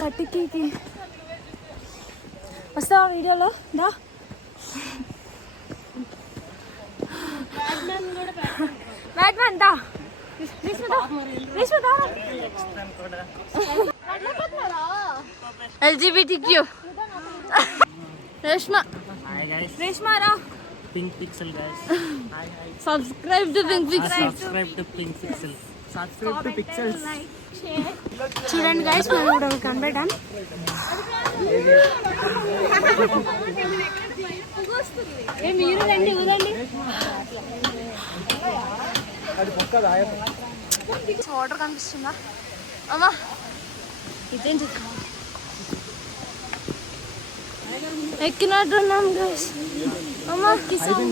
కట్టికి వస్తావా వీడియోలో దా. Batsmen the. LGBTQ. Reshma ra. Pink Pixel guys. Subscribe to Pink Pixel. Subscribe to Pink Pixel. Subscribe to Pixels. చూడండి guys, మనం కూడా కనబెట్టాం. మీరు రండి ఊరండి. వాటర్ కనిపిస్తుందా అమ్మా? ఇదేం చెప్తున్నా, ఎక్కినట్టున్నాం గైస్. అమ్మా కిసాన్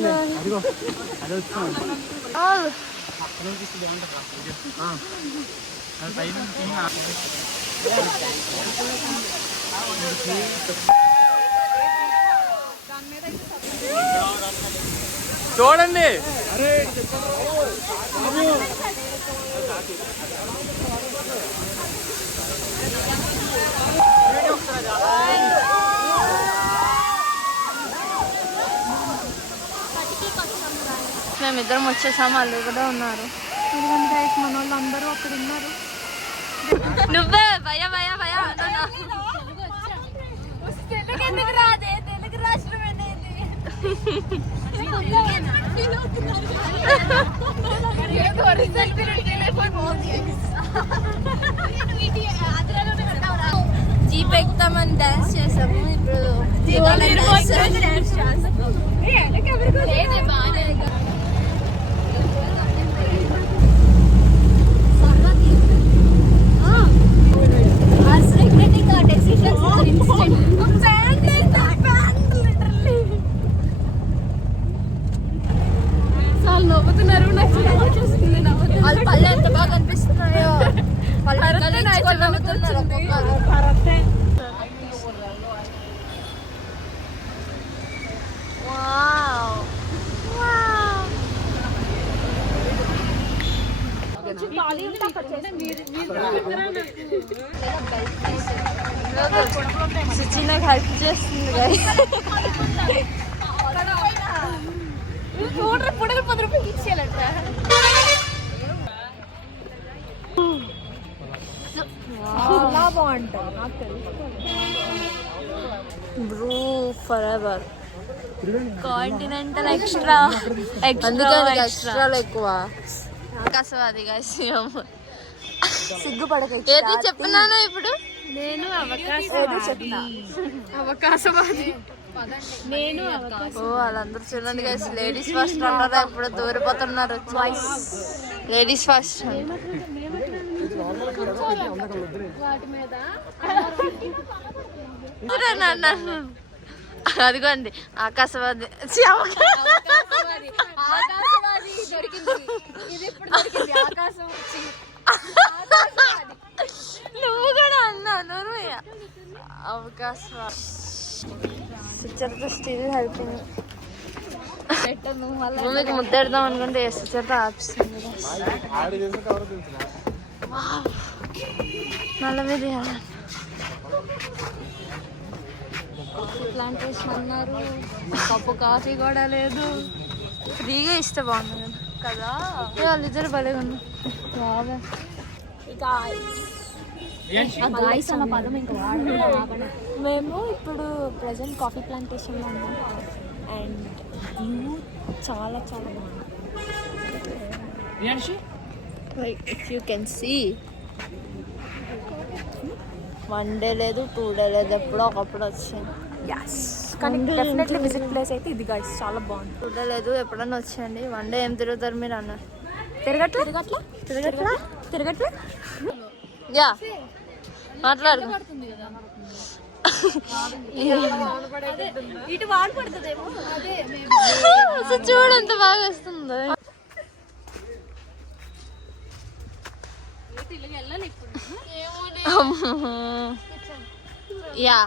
చూడండి. మేమిద్దరం వచ్చేసాము, వాళ్ళు కూడా ఉన్నారు. ఎందుకంటే మన వాళ్ళు అందరూ అక్కడ ఉన్నారు. నువ్వే భయ భయ భయ తెలుగు రాదే, తెలుగు రాష్ట్రం అనేది. జీప్ ఎక్కుతామని డాన్స్ చేసాము. ఇప్పుడు నవ్వుతున్నారు. వాళ్ళ పళ్ళు ఎంత బాగా కనిపిస్తున్నాయో. సుచి నాకు హెల్ప్ చేస్తుంది గైస్. చాలా బాగుంటుంది. నాకు తెలుసు. Bru for ever continental extra extra ఎక్కువ ఆకాశవాది గైస్. సిగ్గుపడక ఏది చెప్తున్నాను ఇప్పుడు నేను. అవకాశవాది నేను. ఓ వాళ్ళందరూ చూడండి గైస్, లేడీస్ ఫస్ట్ అంటారా, ఎప్పుడు దూరిపోతున్నారు. లేడీస్ ఫస్ట్ అదిగోండి ఆకాశవాది. నువ్వు కూడా అన్నాను అవకాశవాది. Sucharitha still helping. మీకు ముద్దెడదాం అనుకుంటే సుచరిత ఆపిస్తుంది. నల్ల మీద ప్లాంటేషన్ అన్నారు. కప్పు కాఫీ కూడా లేదు. ఫ్రీగా ఇస్తే బాగుంది కదా. వాళ్ళిద్దరు భలే ఉన్నారు. బాగా మేము ఇప్పుడు ప్రజెంట్ కాఫీ ప్లాంటేషన్లో ఉన్నాం. అండ్ వ్యూ చాలా చాలా బాగుంది. If you can see, 1 day లేదు 2 డే లేదు, ఎప్పుడో ఒకప్పుడు వచ్చాను. కానీ డెఫినెట్లీ విజిట్ ప్లేస్ అయితే ఇది గైస్, చాలా బాగుంది. 2 డే లేదు, ఎప్పుడన్నా వచ్చేయండి. 1 డే ఏం తిరుగుతారు మీరు అన్నారు. తిరగట్లే యా మాట్లాడు. చూడు ఎంత బాగా వస్తుందో. యా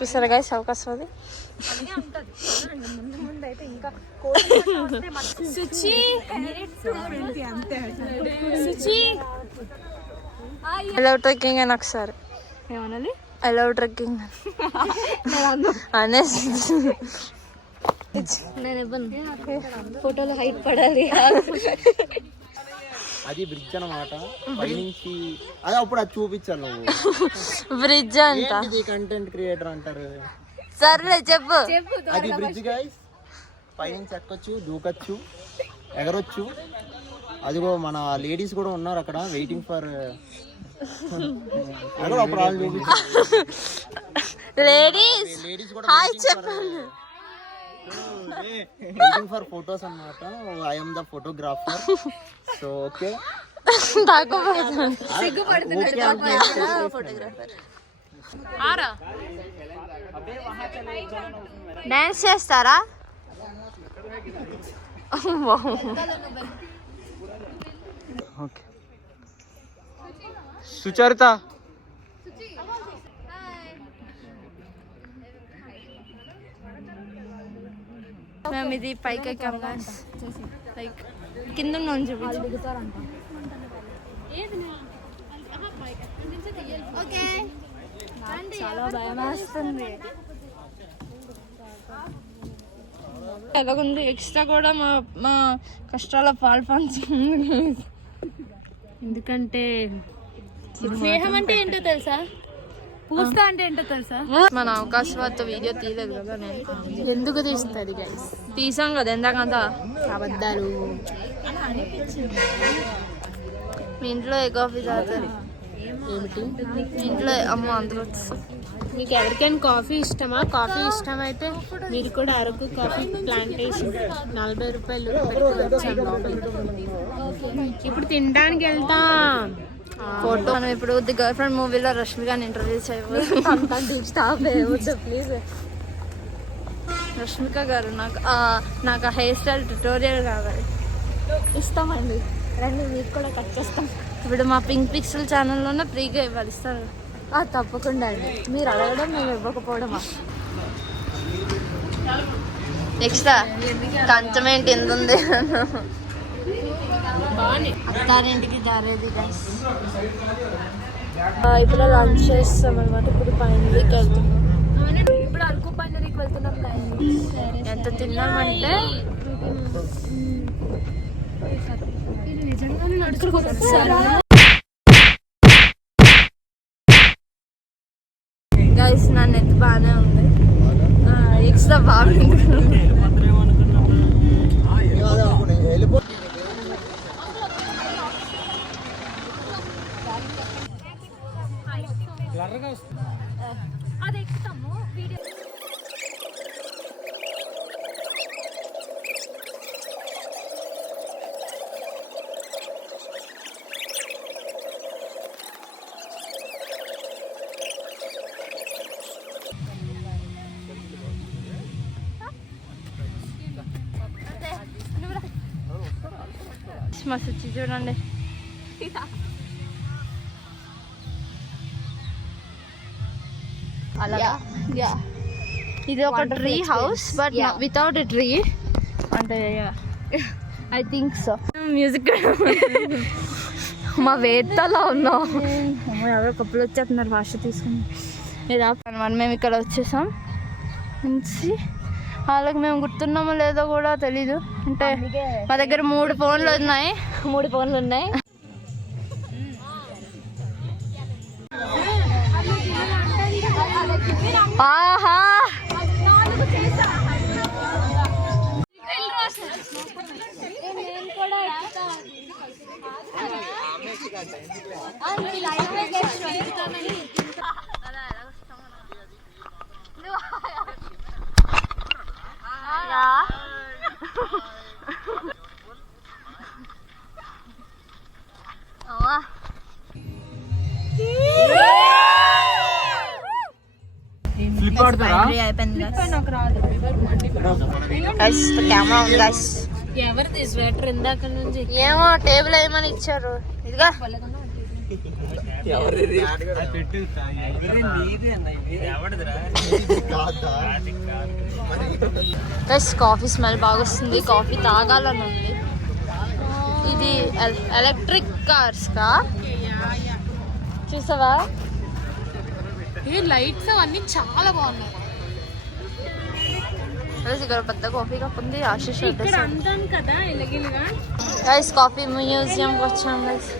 చూసారా గైస్ అవకాశం అది. ఐ లవ్ ట్రెక్కింగ్ అని ఒకసారి ఏమనాలి? ఐ లవ్ ట్రెక్కింగ్ అనేసి నేను ఇవ్వను. ఫోటోలో హైట్ పడాలి. అది బ్రిడ్జ్ అన్నమాట. పైనుంచి అది అప్పుడు అది చూపించాను నువ్వు. బ్రిడ్జ్ అంట. ఇది కంటెంట్ క్రియేటర్ అంటారు. సర్లే చెప్పు. అది బ్రిడ్జ్ గైస్. పైనుంచి ఎక్కొచ్చు, దూకొచ్చు, ఎగరొచ్చు. అదిగో మన లేడీస్ కూడా ఉన్నారు అక్కడ వెయిటింగ్ ఫర్. అప్పుడు వాళ్ళు చూపించారు. లేడీస్ కూడా హాయ్ చెప్పండి. వెయిటింగ్ ఫర్ ఫోటోస్ అన్నమాట. I am the photographer. So okay. Dance చేస్తారా? ఓకే. సుచరిత మేము ఇది పైకి ఎక్కాము లైక్ కింద నుంచి చాలా భయం వేస్తుంది. ఎలాగుంది ఎక్స్ట్రా కూడా మా కష్టాల పాలు పంచుకుంది. ఎందుకంటే స్నేహం అంటే ఏంటో తెలుసా? పూస్తా అంటే ఏంటో తెలుసా? మన అవకాశవార్త వీడియో తీయలేదు కదా నేను. ఎందుకు తీస్తుంది గైస్? తీసాం కదా ఎందాకంత అబద్ధాలు. మీ ఇంట్లో ఏ కాఫీ తాగుతారు? ఏమిటి? మీ ఇంట్లో అమ్మ అందరూ మీకు ఎవరికైనా కాఫీ ఇష్టమా? కాఫీ ఇష్టమైతే మీరు కూడా అరకు కాఫీ ప్లాంటేషన్ 40 రూపాయలు పెట్టుకోవచ్చు. ఇప్పుడు తినడానికి వెళ్తాం. ఫోటో మనం ఇప్పుడు ది గర్ల్ ఫ్రెండ్ మూవీలో రష్మికని ఇంటర్వ్యూ చేయబోదు. ప్లీజ్ రష్మిక గారు నాకు ఆ హెయిర్ స్టైల్ ట్యుటోరియల్ కావాలి. ఇస్తామండి, రండి మీకు కూడా కట్ చేస్తాం. ఇప్పుడు మా పింక్ పిక్సెల్ ఛానల్లోనే ఫ్రీగా ఇవ్వాలి. ఇస్తారు తప్పకుండా అండి. మీరు అడగడం మేము ఇవ్వకపోవడమా? నెక్స్ట్ కంచం ఏంటి ఎంత ఉంది? అత్తారింటికి దారేది గైస్. ఇప్పుడు లంచ్ చేస్తాం అనమాట. ఇప్పుడు పైనకి వెళ్తున్నాం. ఇప్పుడు అరకు పైనకి వెళ్తున్నాం. ఎంత తిన్నామంటే నిజంగానే నడుచుకోవచ్చు. గైస్ నా నెట్ బాగానే ఉంది. ఎక్స్ట్రా బాగుంది. అది ఎక్కుతాము వీడియో. మా సుచి చూడండి. ఇది ఒక tree house but without a tree అంటే ఐ థింక్ సో. మ్యూజిక్ మా వేత్తలో ఉన్నాం. ఎవరో కప్పులు వచ్చేస్తున్నారు భాష తీసుకుని. మేము ఇక్కడ వచ్చేసాం నుంచి వాళ్ళకి మేము గుర్తున్నామో లేదో కూడా తెలీదు. అంటే మా దగ్గర 3 ఫోన్లు ఉన్నాయి. 3 ఫోన్లు ఉన్నాయి. ఆహా ఎవరిది స్వెటర్ ఇందాక నుంచి? ఏమో టేబుల్ ఏమని ఇచ్చారు. ఇదిగా కాఫీ స్మెల్ బాగా వస్తుంది, కాఫీ తాగాలని ఉంది. ఇది ఎలక్ట్రిక్ కార్స్ కా చూసావా? ఏ లైట్స్ అవన్నీ చాలా బాగున్నాయి. ఇక్కడ పెద్ద కాఫీ కప్ ఉంది. ఆశీష్ ఇక్కడ అంటాం కదా ఇలగిలిగా. గైస్ కాఫీ మ్యూజియంకి వచ్చాం గైస్.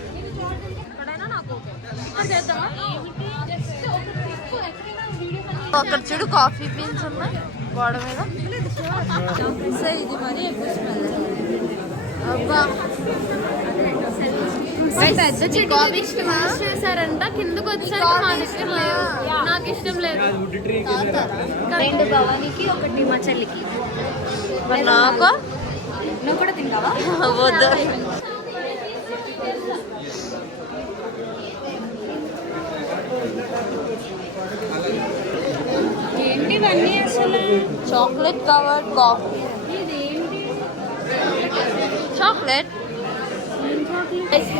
అక్కడ చూడు కాఫీ బీన్స్ ఉన్నాయి గోడ మీద. ఇది మరి ఎక్కువ స్మెల్. అబ్బా కాఫీ ఇష్టమా చేశారంట. కిందకు వచ్చారు. నాకు ఇష్టం లేదు. 2 భవానికి 1 మా చెల్లికి. నాకు నువ్వు కూడా తింటావా? వద్దు. ఏంటి ఇవన్నీ అసలు? Chocolate covered coffee. Chocolate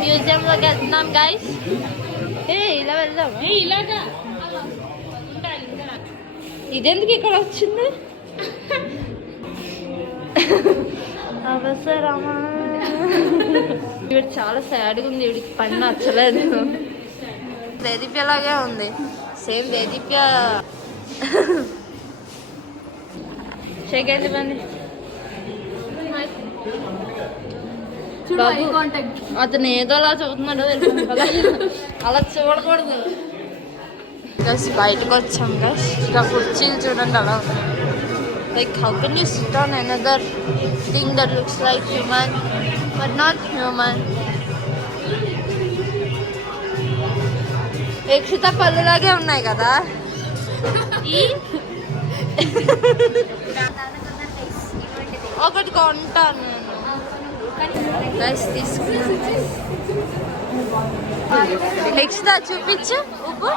museum లోకి వెళ్తున్నాం గైస్. ఇలా వెళ్దాం. ఇలాగా ఇదెందుకు ఇక్కడ వచ్చింది? అవసరమా? ఇవి చాలా సాడ్గా ఉంది. ఇవిడికి పని నచ్చలేదు. దేదీప్య లాగే ఉంది. సేమ్ దేదీప్య. షేక్ బండి బాబు. అతను ఏదో అలా చదువుతున్నాడో తెలుసు కదా, అలా చూడకూడదు. గస్ బయటకు వచ్చాం గస్. ఇక్కడ కుర్చీలు చూడండి అలా ఉన్నాయి. Like how can you sit on another thing that looks like human but not human. Yakshita పళ్ళులాగే ఉన్నాయి కదా. ఒకటి కొంటాను నేను. నెక్స్ట్ చూపించు. ఉప్పు